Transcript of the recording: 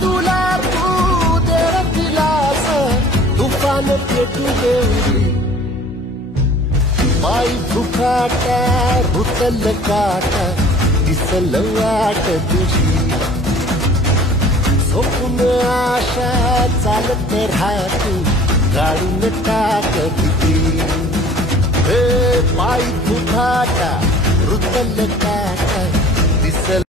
तुला तू देर दिलास तुफान पेटू देवरी पायी भुकाटा रुतल काटा दिसल वाट तुझी झोपून आशा चालत राहतो गाडून टाक भीती पायी भुकाटा रुतल काटा दिसल